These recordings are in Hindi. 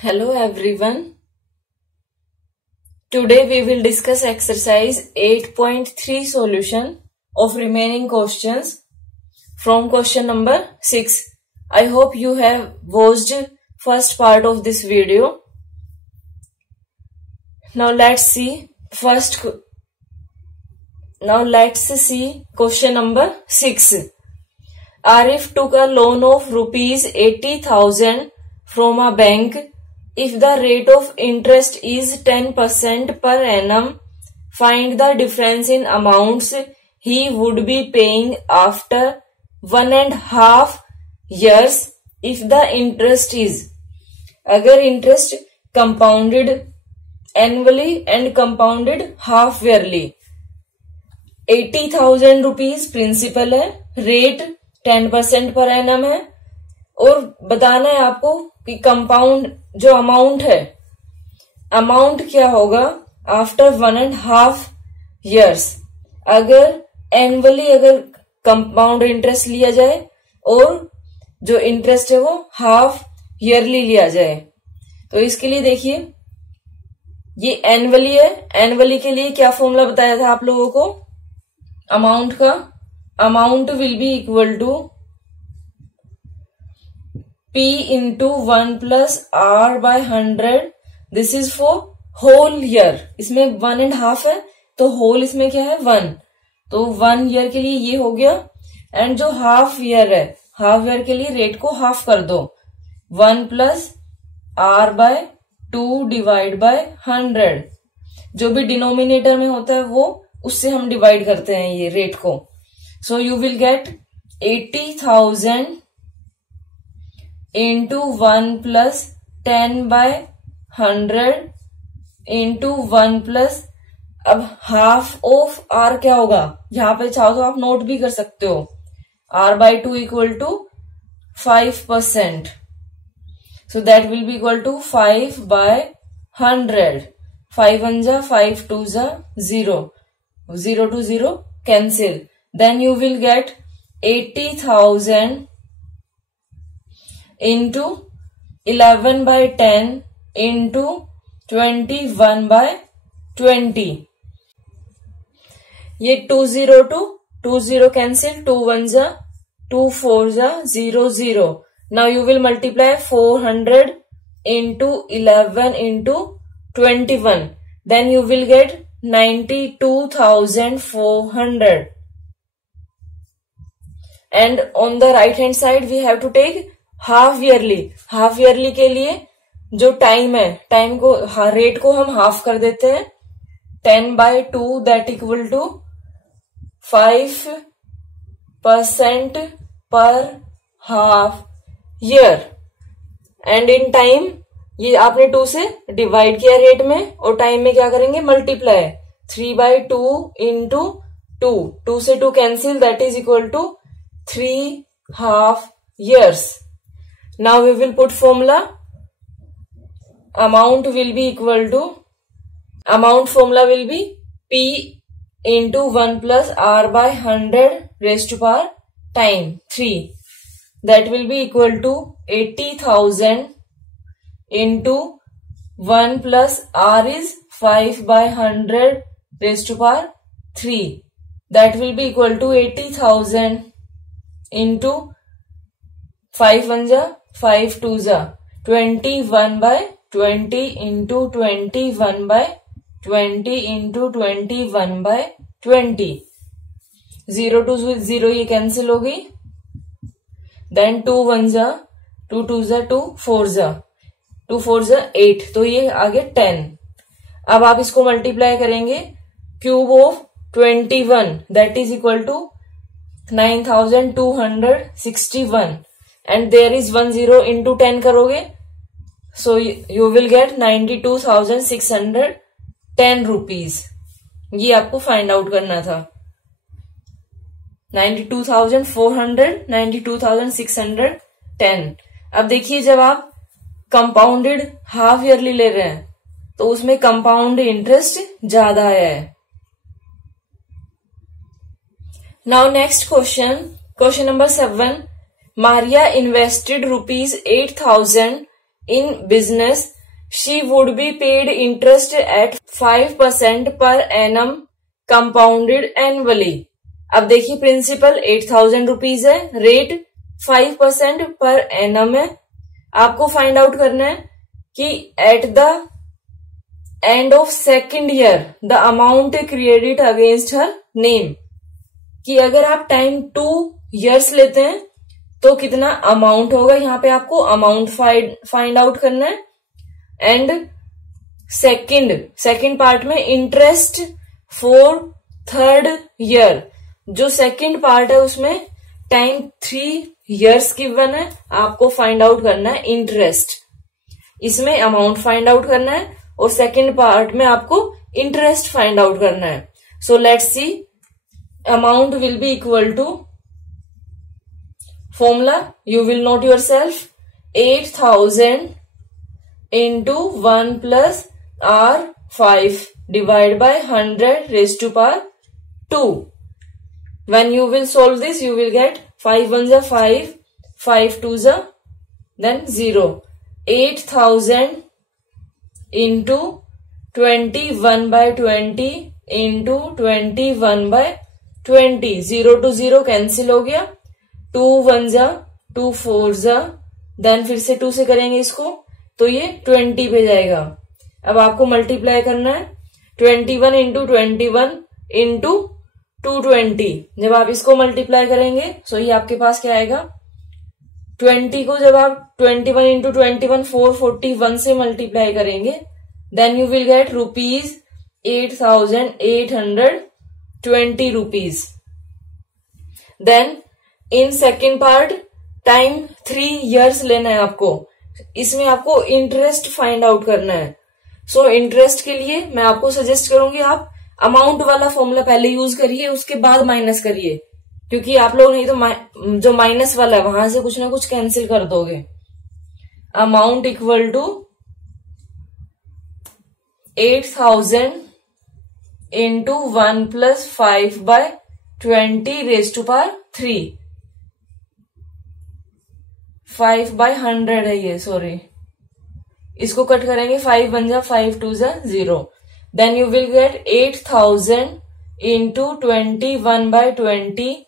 Hello everyone. Today we will discuss exercise 8.3 solution of remaining questions from question number 6. I hope you have watched first part of this video. Now let's see question number 6. Arif took a loan of rupees 80,000 from a bank. If the rate of interest is 10% per annum, find the difference in amounts he would be paying after 1.5 years if the interest is. अगर interest compounded annually and compounded half yearly, 80,000 rupees principal है, रेट 10% पर एनम है और बताना है आपको कि कंपाउंड जो अमाउंट है, अमाउंट क्या होगा आफ्टर 1.5 years अगर एनुअली अगर कंपाउंड इंटरेस्ट लिया जाए और जो इंटरेस्ट है वो हाफ ईयरली लिया जाए। तो इसके लिए देखिए ये एनुअली है, एनुअली के लिए क्या फॉर्मूला बताया था आप लोगों को अमाउंट का, amount will be equal to P into 1 plus R by 100. This is for whole year. इसमें 1.5 है तो होल इसमें क्या है 1, तो 1 ईयर के लिए ये हो गया। एंड जो हाफ ईयर है, हाफ ईयर के लिए रेट को हाफ कर दो, 1 plus R by 2 divide by 100। जो भी डिनोमिनेटर में होता है वो उससे हम डिवाइड करते हैं ये रेट को। So you will gate 80,000 into 1 plus 10 by 100 into 1 plus, अब हाफ ऑफ आर क्या होगा, यहां पे चाहो तो आप नोट भी कर सकते हो, r by 2 equal to 5%, so that will be equal to 5 by 100. 5 1 जा 5 2 जा 0, 0 to 0 cancel, then you will get 80,000 into 11 by 10 into 21 by 20. ये 2 0 to 2 0 cancel, 2 1 जा 2 4 जा 0 0. Now you will multiply 400 into 11 into 21. Then you will get 92,400. And on the right hand side we have to take half yearly. Half yearly के लिए जो टाइम है, टाइम को रेट को हम हाफ कर देते हैं, 10 by 2 दैट इक्वल टू 5% पर half year. And in time ये आपने 2 से डिवाइड किया रेट में और टाइम में क्या करेंगे मल्टीप्लाई, 3 by 2 इंटू 2, 2 से 2 cancel, that is equal to 3 half years. Now we will put formula. Amount will be equal to, amount formula will be P into 1 plus R by 100 raised to power time 3. That will be equal to 80,000 into 1 plus R is 5 by 100 raised to power 3. That will be equal to 80,000 into 5 1 जा 5 2 जा 21 by 20 into 21 by 20 into 21 by 20. 0 to 0 ये कैंसिल हो गई, देन 2 1 जा 2 2 जा 2 4 जा 2 4 जा 8, तो ये आगे 10। अब आप इसको मल्टीप्लाई करेंगे, cube of 21 that is equal to 9261 and there is 1 0 into 10 करोगे, so you will get 92,610 rupees. ये आपको फाइंड आउट करना था, 92,400, 92,610। अब देखिए जब आप कंपाउंडेड हाफ ईयरली ले रहे हैं तो उसमें कंपाउंड इंटरेस्ट ज्यादा आया है। Now next question, question number 7. Maria invested rupees 8,000 in business she would be paid interest eight 5% per annum compounded annually. अब देखिए प्रिंसिपल 8,000 रुपीज है, रेट 5% पर एनम है। आपको फाइंड आउट करना है कि at the end of second year the amount credit against her name, कि अगर आप टाइम 2 years लेते हैं तो कितना अमाउंट होगा। यहाँ पे आपको अमाउंट फाइंड आउट करना है। एंड सेकेंड पार्ट में इंटरेस्ट फॉर थर्ड ईयर, जो सेकेंड पार्ट है उसमें टाइम 3 years गिवन है, आपको फाइंड आउट करना है इंटरेस्ट। इसमें अमाउंट फाइंड आउट करना है और सेकेंड पार्ट में आपको इंटरेस्ट फाइंड आउट करना है। So let's see, amount will be equal to formula, you will note yourself, 8,000 into 1 plus R5 divided by 100 raised to power 2. When you will solve this, you will get 5 1s are 5, 5 2s are then 0. 8,000 into 21 by 20 into 21 by 20, 0 to 0 cancel हो गया, 2 1s are 2 4s are, then फिर से 2 से करेंगे इसको तो ये 20 पे जाएगा। अब आपको मल्टीप्लाई करना है 21 इंटू 21 इंटू 220। जब आप इसको मल्टीप्लाई करेंगे तो ये आपके पास क्या आएगा, 20 को जब आप 21 इंटू 21 441 से मल्टीप्लाई करेंगे then you will get rupees 8,820 rupees. Then in second part time 3 years लेना है आपको, इसमें आपको इंटरेस्ट फाइंड आउट करना है। सो इंटरेस्ट के लिए मैं आपको सजेस्ट करूंगी आप अमाउंट वाला फॉर्मूला पहले यूज करिए, उसके बाद माइनस करिए, क्योंकि आप लोग नहीं तो जो माइनस वाला है वहां से कुछ ना कुछ कैंसिल कर दोगे। Amount equal to 8,000 into 1 plus 5 by 20 raised to power 3, 5 by 100 है ये, सॉरी इसको कट करेंगे, 5 1 जा 5 2 जा 0, then you will get 8,000 into 21 by 20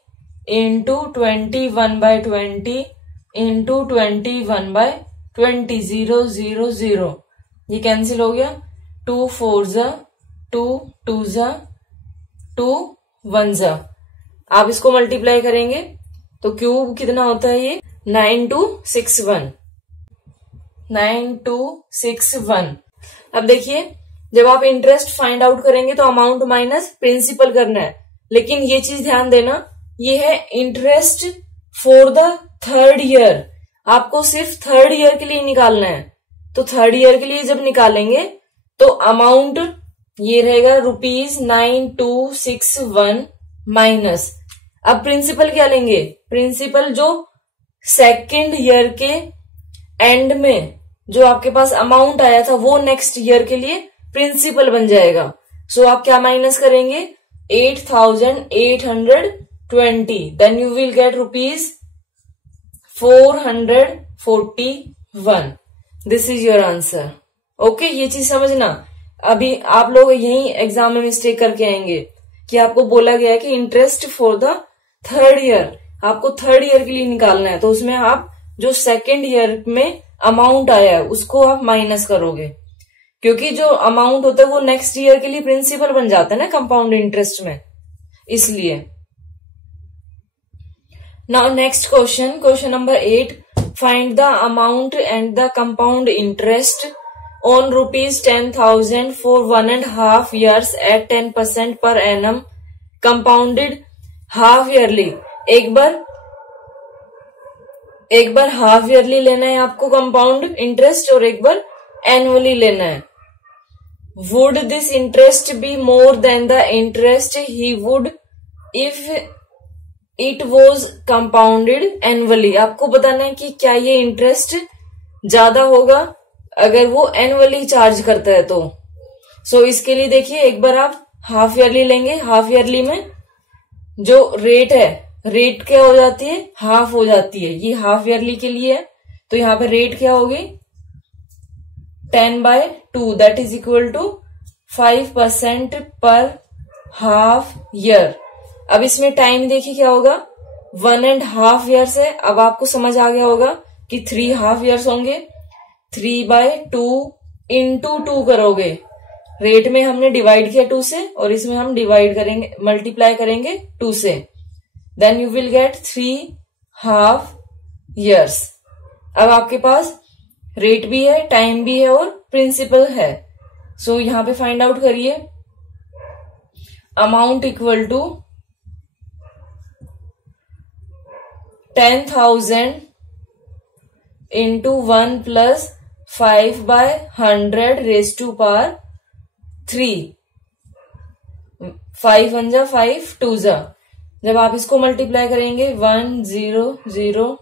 into 21 by 20 into 21 by 20, 0 0 0, ये कैंसिल हो गया, 2 4 जा 2 2 जा 2 1 जा। आप इसको मल्टीप्लाई करेंगे तो क्यूब कितना होता है ये 9261, 9261। अब देखिए जब आप इंटरेस्ट फाइंड आउट करेंगे तो अमाउंट माइनस प्रिंसिपल करना है, लेकिन ये चीज ध्यान देना ये है interest for the third year, आपको सिर्फ थर्ड ईयर के लिए निकालना है। तो थर्ड ईयर के लिए जब निकालेंगे तो अमाउंट ये रहेगा ₹9261 माइनस, अब प्रिंसिपल क्या लेंगे, प्रिंसिपल जो सेकेंड ईयर के एंड में जो आपके पास अमाउंट आया था वो नेक्स्ट ईयर के लिए प्रिंसिपल बन जाएगा। सो आप क्या माइनस करेंगे 8,820, then you will get ₹441। This is your answer. Okay, ये चीज समझना। अभी आप लोग यही एग्जाम में मिस्टेक करके आएंगे कि आपको बोला गया है कि interest for the third year, आपको थर्ड ईयर के लिए निकालना है, तो उसमें आप जो सेकेंड ईयर में अमाउंट आया है उसको आप माइनस करोगे, क्योंकि जो अमाउंट होता है वो नेक्स्ट ईयर के लिए प्रिंसिपल बन जाता है ना कंपाउंड इंटरेस्ट में, इसलिए। Now next question, question number 8, find the amount and the compound interest on ₹10,000 for 1.5 years at 10% per annum compounded half yearly। एक बार हाफ ईयरली लेना है आपको कंपाउंड इंटरेस्ट और एक बार एनुअली लेना है। Would this interest be more than the interest he would if it was compounded annually. आपको बताना है कि क्या ये इंटरेस्ट ज्यादा होगा अगर वो एनुअली चार्ज करता है तो। सो इसके लिए देखिए एक बार आप हाफ ईयरली लेंगे, हाफ ईयरली में जो रेट है, रेट क्या हो जाती है, हाफ हो जाती है, ये हाफ ईयरली के लिए है, तो यहाँ पे रेट क्या होगी 10/2 दैट इज इक्वल टू 5% पर हाफ ईयर। अब इसमें टाइम देखिए क्या होगा, 1.5 ईयर्स है। अब आपको समझ आ गया होगा कि 3 हाफ ईयर्स होंगे। 3/2 इंटू 2 करोगे, रेट में हमने डिवाइड किया 2 से, और इसमें हम डिवाइड करेंगे, मल्टीप्लाई करेंगे 2 से, then you will get 3 half years. अब आपके पास रेट भी है, टाइम भी है और प्रिंसिपल है। सो यहां पे फाइंड आउट करिए। Amount equal to 10,000 into 1 plus 5/100 raise to power 3। 5 1 जा 5 2 जा। जब आप इसको मल्टीप्लाई करेंगे 1 0 0,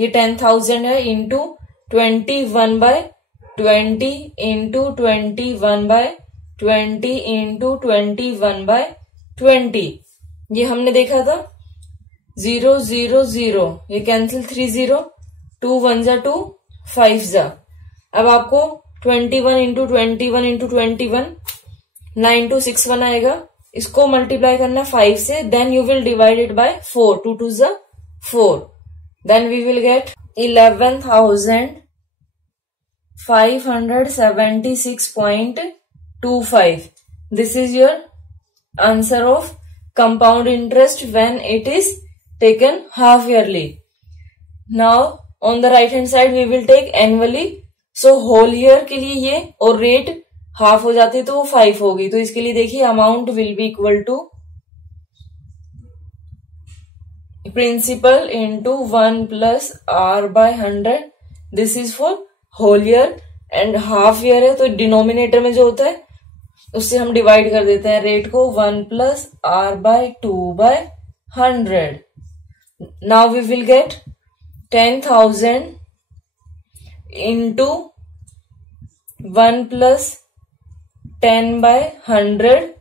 ये 10,000 है इंटू 21/20 इंटू 21/20 इंटू 21/20। ये हमने देखा था 0 0 0, ये कैंसिल 3 0, 2 1 जा 2, 5 जा। अब आपको 21 इंटू 21 इंटू 21 9261 आएगा। इसको मल्टीप्लाई करना 5 से, then you will divide it by 4, 2 2 जा 4, then we will get 11,576.25. This is your answer of compound interest when it is taken half yearly. Now on the right hand side we will take annually. So whole year के लिए ये और रेट हाफ हो जाती है तो वो 5 होगी। तो इसके लिए देखिए amount will be equal to principal into 1 plus R/100। This is for whole year and half year है तो डिनोमिनेटर में जो होता है उससे हम डिवाइड कर देते हैं रेट को 1 plus R/2/100। Now we will get 10,000 into 1 plus 10/100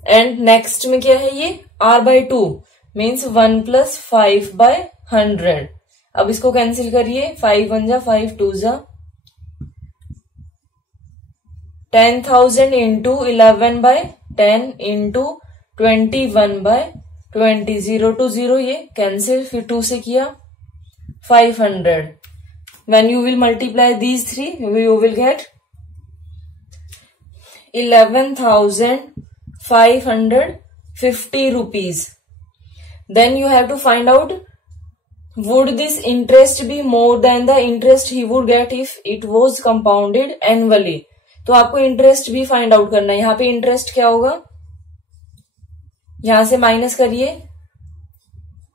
and next में क्या है ये R/2 मीन्स 1 प्लस 5/100। अब इसको कैंसिल करिए, 5 1 जा 5 2 जा। 10,000 इंटू 11/10 इंटू 21/20, 0 to 0 ये कैंसिल, फिर 2 से किया 500। When you will multiply these three, you will get 11,550 rupees. Then you have to find out, would this interest be more than the interest he would get if it was compounded annually? तो आपको इंटरेस्ट भी फाइंड आउट करना है। यहाँ पे इंटरेस्ट क्या होगा, यहां से माइनस करिए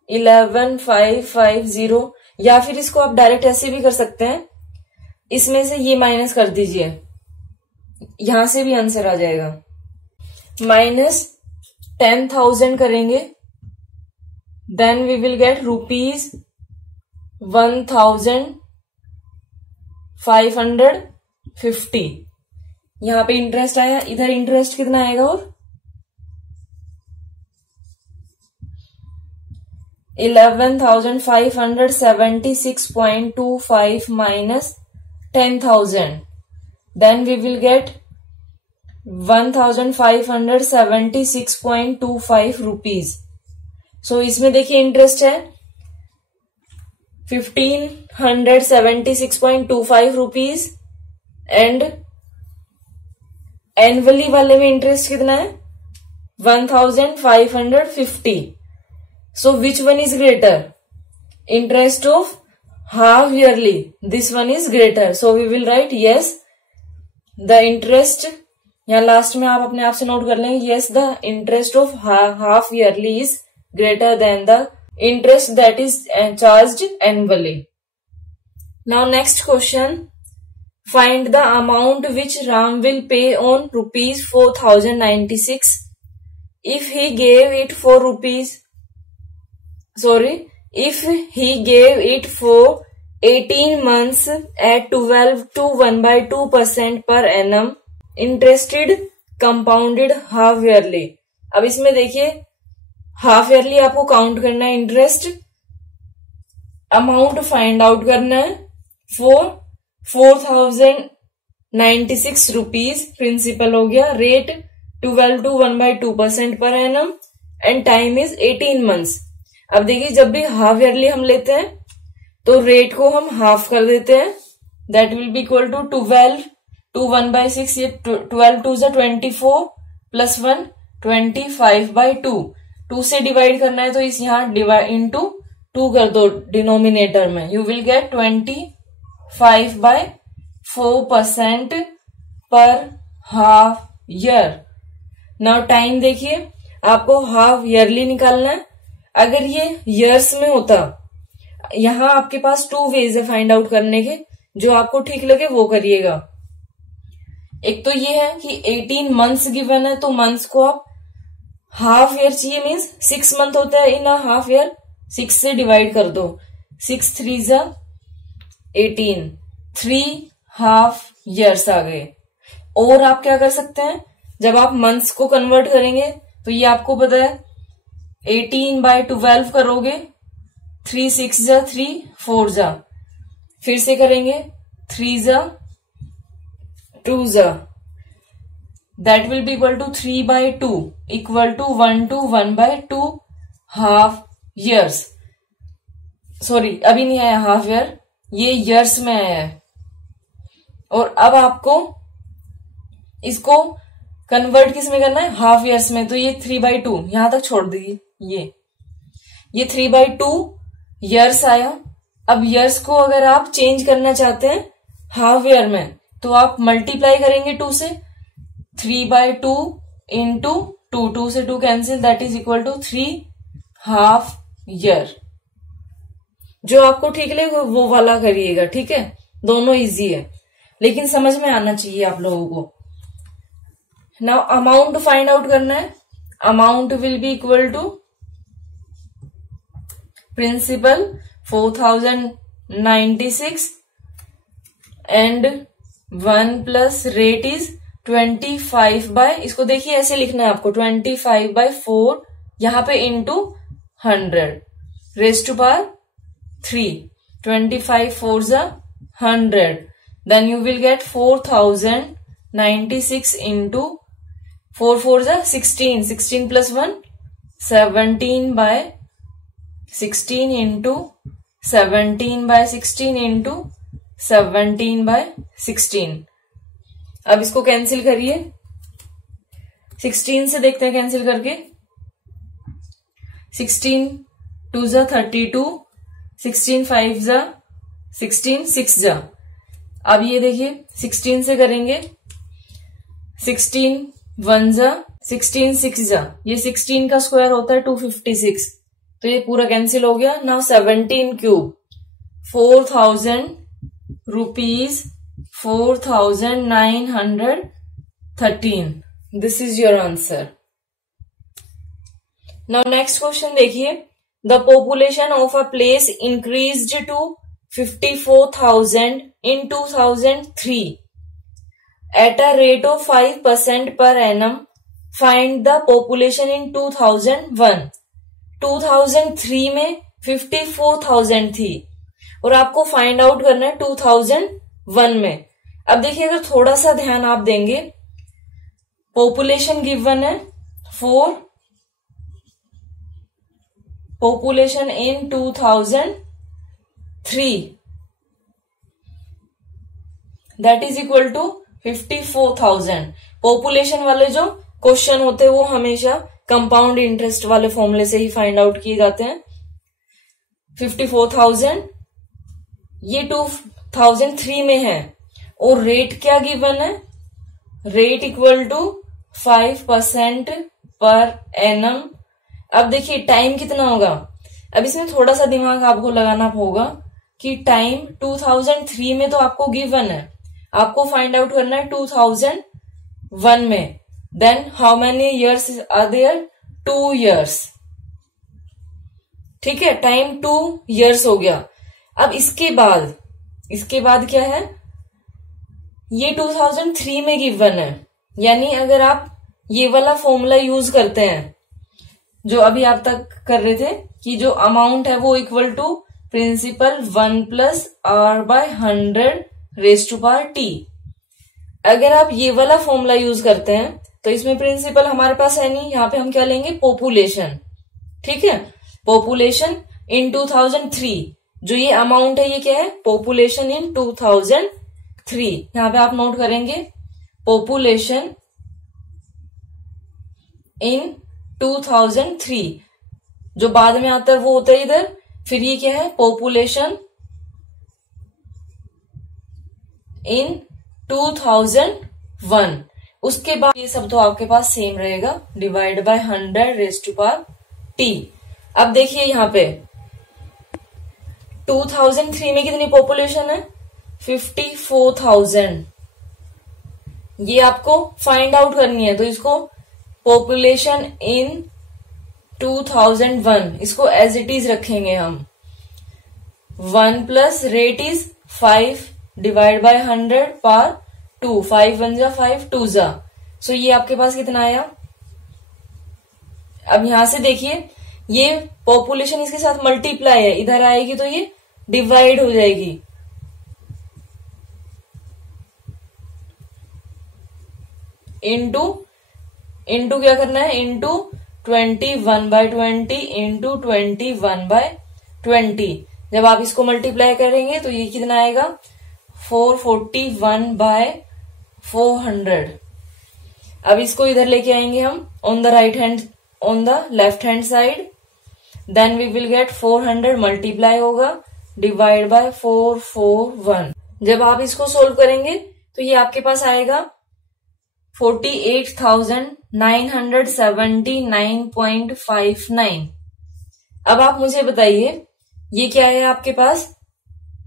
11,550, या फिर इसको आप डायरेक्ट ऐसे भी कर सकते हैं, इसमें से ये माइनस कर दीजिए, यहां से भी आंसर आ जाएगा। माइनस 10,000 करेंगे, then we will get rupees 1,550। यहां पे इंटरेस्ट आया, इधर इंटरेस्ट कितना आएगा, और 11,576.25 minus 10,000, then we will get 1,576.25 rupees. So इसमें देखिए इंटरेस्ट है 1,576.25 रुपीज एंड एनुअली वाले में इंटरेस्ट कितना है 1,550। So which one is greater? Interest of half yearly. This one is greater. So we will write yes, the interest, यहाँ लास्ट में आप अपने आप से नोट कर लेंगे, yes, the interest of half yearly is greater than the interest that is charged annually. Now next question. Find the amount which Ram will pay on rupees 4,096 if he gave it for if he gave it for 18 months at 12 to 1/2% per annum, interested compounded half yearly. अब इसमें देखिए हाफ ईयरली आपको काउंट करना है, इंटरेस्ट अमाउंट फाइंड आउट करना है। 4,000 96 रुपीज प्रिंसिपल हो गया, rate 12 to 1/2% per annum and time is 18 months। अब देखिए जब भी हाफ ईयरली हम लेते हैं तो रेट को हम हाफ कर देते हैं, that will be equal to 12 to 1/6, ये 12 2 = 24 प्लस 1 25/2। 2 से डिवाइड करना है तो इस यहाँ डिवाइड इंटू 2 कर दो डिनोमिनेटर में, यू विल गेट 25/4% पर हाफ ईयर। नाउ टाइम देखिए, आपको हाफ ईयरली निकालना है। अगर ये ईयर्स में होता, यहां आपके पास 2 वेज है फाइंड आउट करने के, जो आपको ठीक लगे वो करिएगा। एक तो ये है कि 18 मंथ्स गिवन है तो मंथ्स को आप हाफ ईयर चाहिए, मीन्स 6 मंथ होता है इन अ हाफ ईयर, 6 से डिवाइड कर दो, 6 3 = 18, 3 हाफ ईयर्स आ गए। और आप क्या कर सकते हैं, जब आप मंथ्स को कन्वर्ट करेंगे तो ये आपको पता है 18/12 करोगे, 3 6 = 3, 4 = फिर से करेंगे 3 = 2 that will be equal to 3/2 equal to 1 to 1/2 half years. Sorry अभी नहीं आया हाफ ईयर, ये ईयर्स में आया है। और अब आपको इसको कन्वर्ट किस में करना है, हाफ ईयर्स में, तो ये 3/2 यहां तक छोड़ दीजिए, ये 3/2 ईयर्स आया। अब ईयर्स को अगर आप चेंज करना चाहते हैं हाफ ईयर में तो आप मल्टीप्लाई करेंगे 2 से, 3/2 इंटू 2, 2 से 2 cancel, that is equal to 3 half year. जो आपको ठीक लगे वो वाला करिएगा, ठीक है, दोनों इजी है लेकिन समझ में आना चाहिए आप लोगों को। नाउ अमाउंट फाइंड आउट करना है, amount will be equal to principal 4096 and 1 plus rate is 25 इसको देखिए ऐसे लिखना है आपको, 25/4 यहां पे into 100 raise to power 3, 25 4 = 100, then you will get 4096 into 4 4 = 16, 16 plus 1 17/16 into 17/16 into 17/16। अब इसको कैंसिल करिए, 16 से देखते हैं कैंसिल करके, 16 2 = 32, 16 5 = 16, 6 = अब ये देखिए 16 से करेंगे, 16 1 = 16, 6 = ये 16 का स्क्वायर होता है 256, तो ये पूरा कैंसिल हो गया। Now 17 cube 4000 rupees 4913, this is your answer. Now next question देखिए, the population of a place increased to 54,000 in 2003 at a rate of 5% per annum. Find the population in 2001. 2003 में 54,000 थी और आपको फाइंड आउट करना है 2001 में। अब देखिए अगर थोड़ा सा ध्यान आप देंगे, पॉपुलेशन गिवन है 4, population in 2003 that is equal to 54,000। Population वाले जो क्वेश्चन होते हैं वो हमेशा कंपाउंड इंटरेस्ट वाले फॉर्मूले से ही फाइंड आउट किए जाते हैं। 54,000 ये 2003 में है और रेट क्या गिवन है, rate equal to 5% per annum. अब देखिए टाइम कितना होगा, अब इसमें थोड़ा सा दिमाग आपको लगाना होगा कि टाइम 2003 में तो आपको गिवन है, आपको फाइंड आउट करना है 2001 में। Then how many years are there, 2 years. ठीक है, टाइम 2 इयर्स हो गया। अब इसके बाद क्या है, ये 2003 में गिवन है, यानी अगर आप ये वाला फॉर्मूला यूज करते हैं जो अभी आप तक कर रहे थे कि जो अमाउंट है वो equal to principal 1 + R/100 raised to power t। अगर आप ये वाला फॉर्मूला यूज करते हैं तो इसमें प्रिंसिपल हमारे पास है नहीं, यहाँ पे हम क्या लेंगे, पॉपुलेशन। ठीक है, पॉपुलेशन इन 2003, जो ये अमाउंट है ये क्या है, पॉपुलेशन इन 2003। यहाँ पे आप नोट करेंगे पॉपुलेशन इन 2003, जो बाद में आता है वो होता है इधर। फिर ये क्या है, पॉपुलेशन इन 2001। उसके बाद ये सब तो आपके पास सेम रहेगा, divide by 100 raise to power t। अब देखिए यहाँ पे 2003 में कितनी पॉपुलेशन है, 54,000। ये आपको फाइंड आउट करनी है, तो इसको पॉपुलेशन इन 2001 इसको एज इट इज रखेंगे हम। 1 plus rate is 5 divide by 100 power 2, 5 1 जा 5 2 जा। सो ये आपके पास कितना आया। अब यहां से देखिए ये पॉपुलेशन इसके साथ मल्टीप्लाई है, इधर आएगी तो ये डिवाइड हो जाएगी। इंटू क्या करना है, इंटू 21/20 इंटू 21/20। जब आप इसको मल्टीप्लाई करेंगे तो ये कितना आएगा, 441/400। अब इसको इधर लेके आएंगे हम on the right hand, on the left hand side, then we will get 400 multiply होगा डिवाइड बाय 441। जब आप इसको सोल्व करेंगे तो ये आपके पास आएगा 48,979.59। अब आप मुझे बताइए ये क्या है आपके पास,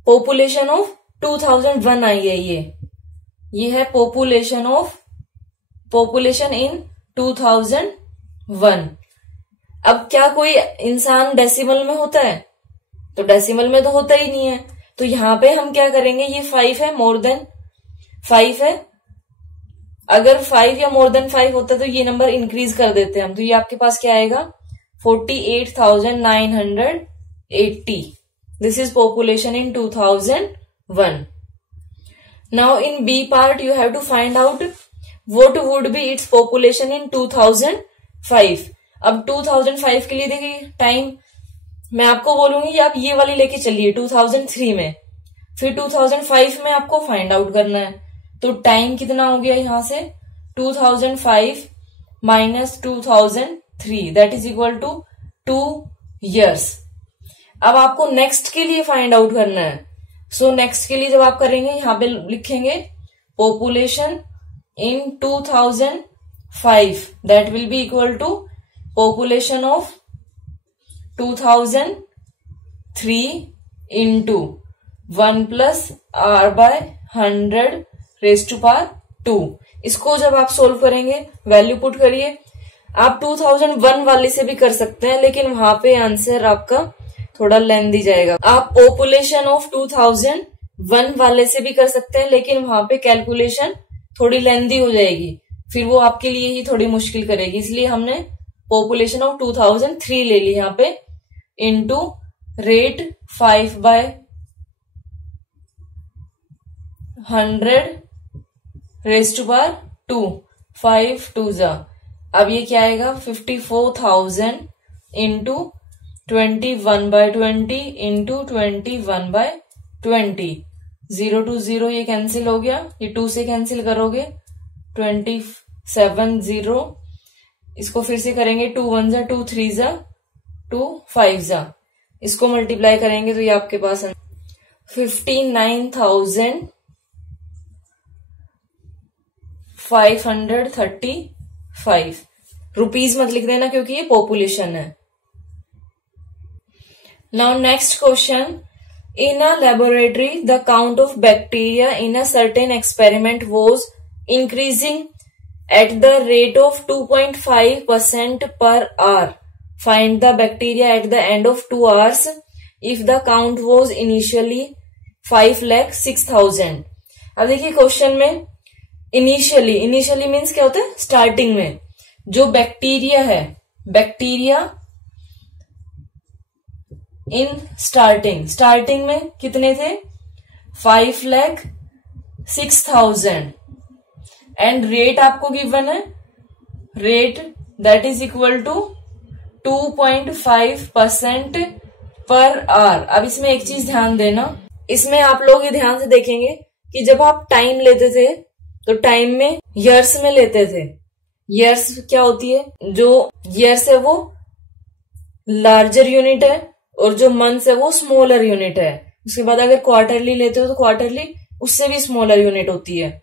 पॉपुलेशन ऑफ 2001 आई है। ये है पॉपुलेशन इन 2001। अब क्या कोई इंसान डेसिमल में होता है, तो डेसिमल में तो होता ही नहीं है। तो यहां पे हम क्या करेंगे, ये 5 है, मोर देन 5 है। अगर 5 या मोर देन 5 होता है तो ये नंबर इंक्रीज कर देते हैं हम। तो ये आपके पास क्या आएगा, 48,980। This is population in 2001। Now in B part you have to find out what would be its population in 2005। अब 2005 के लिए देखिए टाइम मैं आपको बोलूंगी आप ये वाली लेके चलिए 2003 में, फिर 2005 में आपको फाइंड आउट करना है। तो टाइम कितना हो गया यहां से, 2005 minus 2003 that is equal to 2 years। अब आपको नेक्स्ट के लिए फाइंड आउट करना है। सो नेक्स्ट के लिए जब आप करेंगे यहां पे लिखेंगे population in 2005 that will be equal to population of 2003 into 1 plus r by 100 raise to power 2। इसको जब आप सोल्व करेंगे वैल्यू पुट करिए। आप 2001 वाले से भी कर सकते हैं, लेकिन वहां पे आंसर आपका थोड़ा लेंथी जाएगा। आप पॉपुलेशन ऑफ 2001 वाले से भी कर सकते हैं, लेकिन वहां पे कैलकुलेशन थोड़ी लेंथी हो जाएगी, फिर वो आपके लिए ही थोड़ी मुश्किल करेगी। इसलिए हमने पॉपुलेशन ऑफ 2003 ले ली यहाँ पे, into rate 5/100 raise to power 2, 5 2 जा। अब ये क्या आएगा, 54,000 इंटू 21/20 इंटू 21/20। 0 to 0 ये कैंसिल हो गया, ये 2 से कैंसिल करोगे 27 0। इसको फिर से करेंगे 2 1 जा 2 3 जा 2 5 जा। इसको मल्टीप्लाई करेंगे तो ये आपके पास 59,535 रुपीज मत लिख देना क्योंकि ये पॉपुलेशन है। Now next question, in a laboratory the count of bacteria in a certain experiment was increasing at the rate of 2.5% per hour. Find the bacteria at the end of 2 hours if the count was initially 5,06,000. अब देखिए क्वेश्चन में इनिशियली मीन्स क्या होता है, स्टार्टिंग में जो बैक्टीरिया है, बैक्टीरिया इन स्टार्टिंग में कितने थे, 5,06,000। एंड रेट आपको गिवन है, rate that is equal to 2.5% per our. अब इसमें एक चीज ध्यान देना, इसमें आप लोग ये ध्यान से देखेंगे कि जब आप टाइम लेते थे तो टाइम में ईयर्स में लेते थे। ईयर्स क्या होती है, जो ईयर्स है वो लार्जर यूनिट है और जो मंथ्स है वो स्मॉलर यूनिट है। उसके बाद अगर क्वार्टरली लेते हो तो क्वार्टरली उससे भी स्मॉलर यूनिट होती है।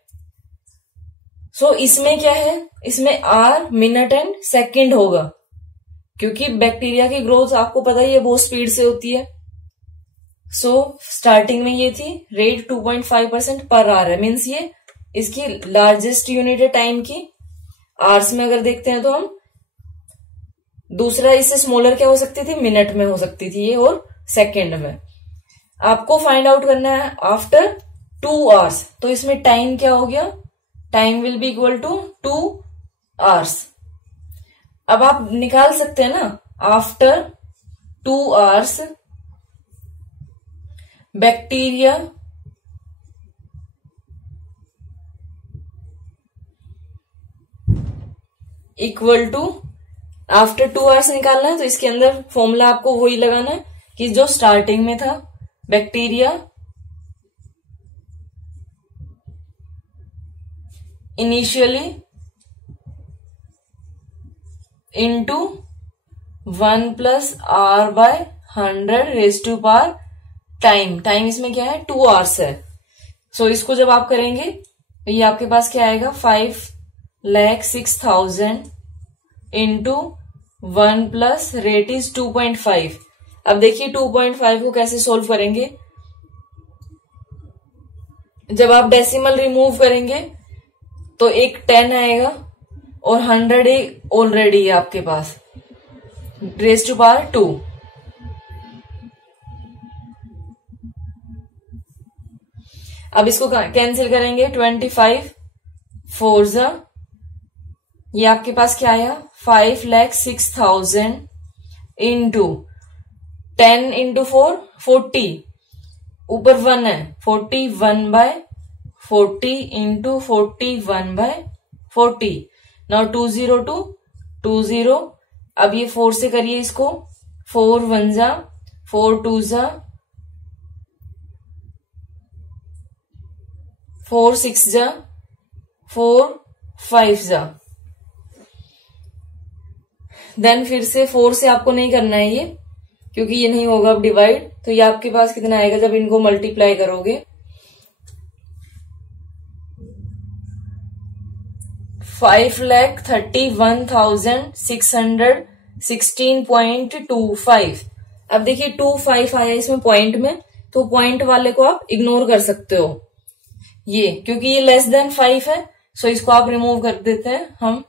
सो इसमें क्या है, इसमें आर, मिनट एंड सेकंड होगा, क्योंकि बैक्टीरिया की ग्रोथ आपको पता ही है बहुत स्पीड से होती है। सो स्टार्टिंग में ये थी रेट 2.5% पर आवर है, मीन्स ये इसकी लार्जेस्ट यूनिट है टाइम की। आवर्स में अगर देखते हैं तो हम, दूसरा इससे स्मॉलर क्या हो सकती थी, मिनट में हो सकती थी ये, और सेकंड में। आपको फाइंड आउट करना है आफ्टर 2 आवर्स, तो इसमें टाइम क्या हो गया, time will be equal to 2 hours. अब आप निकाल सकते हैं ना, after 2 hours bacteria equal to, after 2 hours निकालना है तो इसके अंदर फॉर्मूला आपको वही लगाना है कि जो स्टार्टिंग में था, bacteria initially into 1 plus R by 100 raise to power time. Time इसमें क्या है, 2 आवर्स है। सो इसको जब आप करेंगे तो ये आपके पास क्या आएगा, 5,06,000 इंटू 1 प्लस रेट इज 2.5। अब देखिए 2.5 को कैसे सोल्व करेंगे, जब आप डेसिमल रिमूव करेंगे तो एक 10 आएगा और 100 ऑलरेडी है आपके पास, रेज टू पावर 2। अब इसको कैंसिल करेंगे, 25 4 जा, ये आपके पास क्या आया, 5,06,000 इंटू 10 इंटू 4 40, ऊपर 1 है, 41/40 इंटू 41/40। नाउ 202 20। अब ये 4 से करिए इसको, 4 1 जा, 4 2 जा, 4 6 जा, 4 5 जा। देन फिर से 4 से आपको नहीं करना है ये, क्योंकि ये नहीं होगा अब डिवाइड। तो ये आपके पास कितना आएगा जब इनको मल्टीप्लाई करोगे, 5,31,616.25। अब देखिए 25 आया इसमें पॉइंट में, तो पॉइंट वाले को आप इग्नोर कर सकते हो ये, क्योंकि ये लेस देन 5 है। सो इसको आप रिमूव कर देते हैं हम।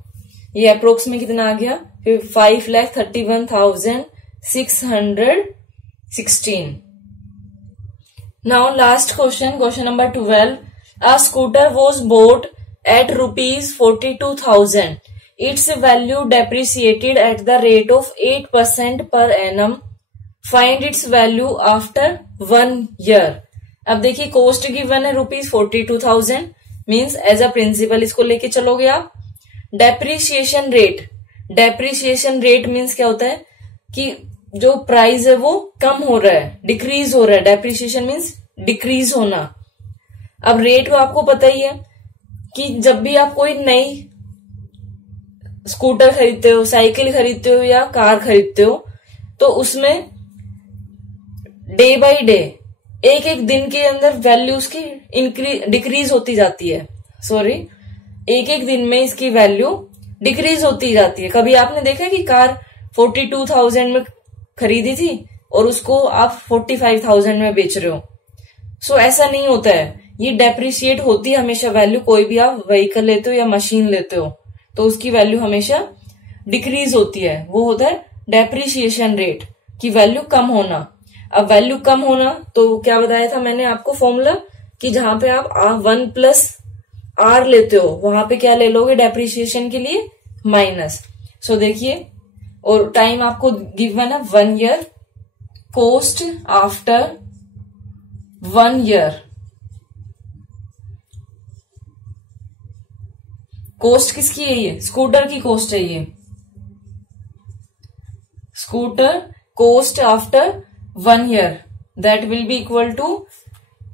ये अप्रोक्स में कितना आ गया, 5,31,616। Now last question, question number 12। A scooter was boat at rupees 42,000. Its value depreciated at the rate of 8% per annum. Find its value after 1 year. अब देखिए कॉस्ट गिवन है ₹42,000, मीन्स एज अ प्रिंसिपल इसको लेके चलोगे आप। Depreciation rate, depreciation rate means क्या होता है कि जो प्राइस है वो कम हो रहा है, डिक्रीज हो रहा है। डेप्रिसिएशन मीन्स डिक्रीज होना। अब रेट को आपको पता ही है कि जब भी आप कोई नई स्कूटर खरीदते हो, साइकिल खरीदते हो या कार खरीदते हो, तो उसमें डे बाय डे, एक एक दिन के अंदर वैल्यू उसकी डिक्रीज होती जाती है। सॉरी, एक एक दिन में इसकी वैल्यू डिक्रीज होती जाती है। कभी आपने देखा कि कार 42,000 में खरीदी थी और उसको आप 45,000 में बेच रहे हो। सो ऐसा नहीं होता है, ये डेप्रिशिएट होती है हमेशा वैल्यू। कोई भी आप व्हीकल लेते हो या मशीन लेते हो तो उसकी वैल्यू हमेशा डिक्रीज होती है, वो होता है डेप्रिशिएशन रेट की वैल्यू कम होना। अब वैल्यू कम होना तो क्या बताया था मैंने आपको फॉर्मूला, कि जहां पे आप 1 प्लस आर लेते हो वहां पे क्या ले लोगे डेप्रिशिएशन के लिए, माइनस। सो देखिए, और टाइम आपको गिवन है 1 year, cost after 1 year. Cost किसकी है ये? स्कूटर की कॉस्ट है ये। Scooter cost after 1 year that will be equal to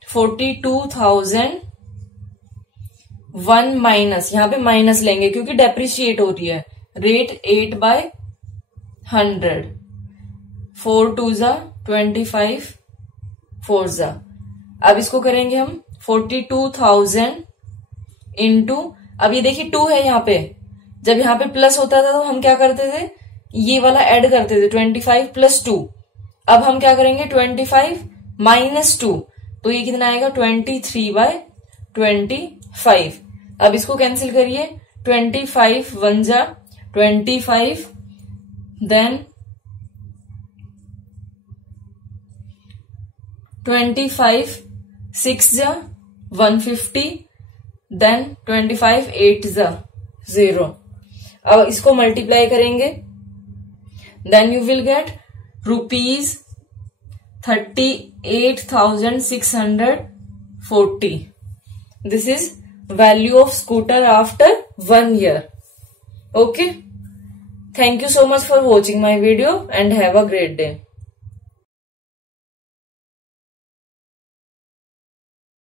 42,001 minus, यहां पे माइनस लेंगे क्योंकि डेप्रिशिएट हो रही है। रेट 8/100, 4 2 जा 25, 4 जा। अब इसको करेंगे हम 42,000 इंटू, अब ये देखिए 2 है यहाँ पे, जब यहाँ पे प्लस होता था तो हम क्या करते थे, ये वाला ऐड करते थे 25 + 2। अब हम क्या करेंगे 25 - 2, तो ये कितना आएगा 23/25। अब इसको कैंसिल करिए, 25 1 जा 25, देन 25 6 जा 150, देन 25 8 जा 0। अब इसको मल्टीप्लाई करेंगे, then you will get ₹38,640। This is value of scooter after 1 year. Okay. Thank you so much for watching my video and have a great day.